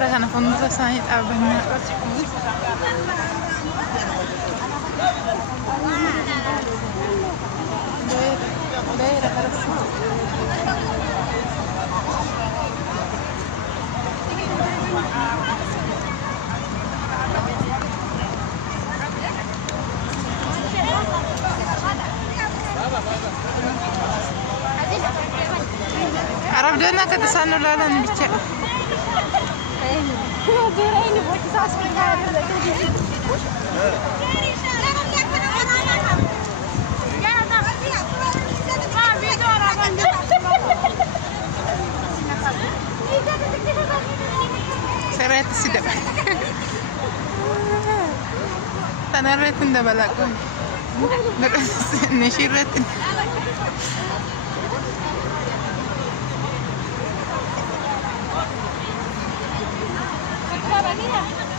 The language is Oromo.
Seera kana fuuldura isaanii dhaabbannaa Arab dana kata sana lalan bicara. Seret sudah. Tanah retin dah balak. Nasi retin. Mira.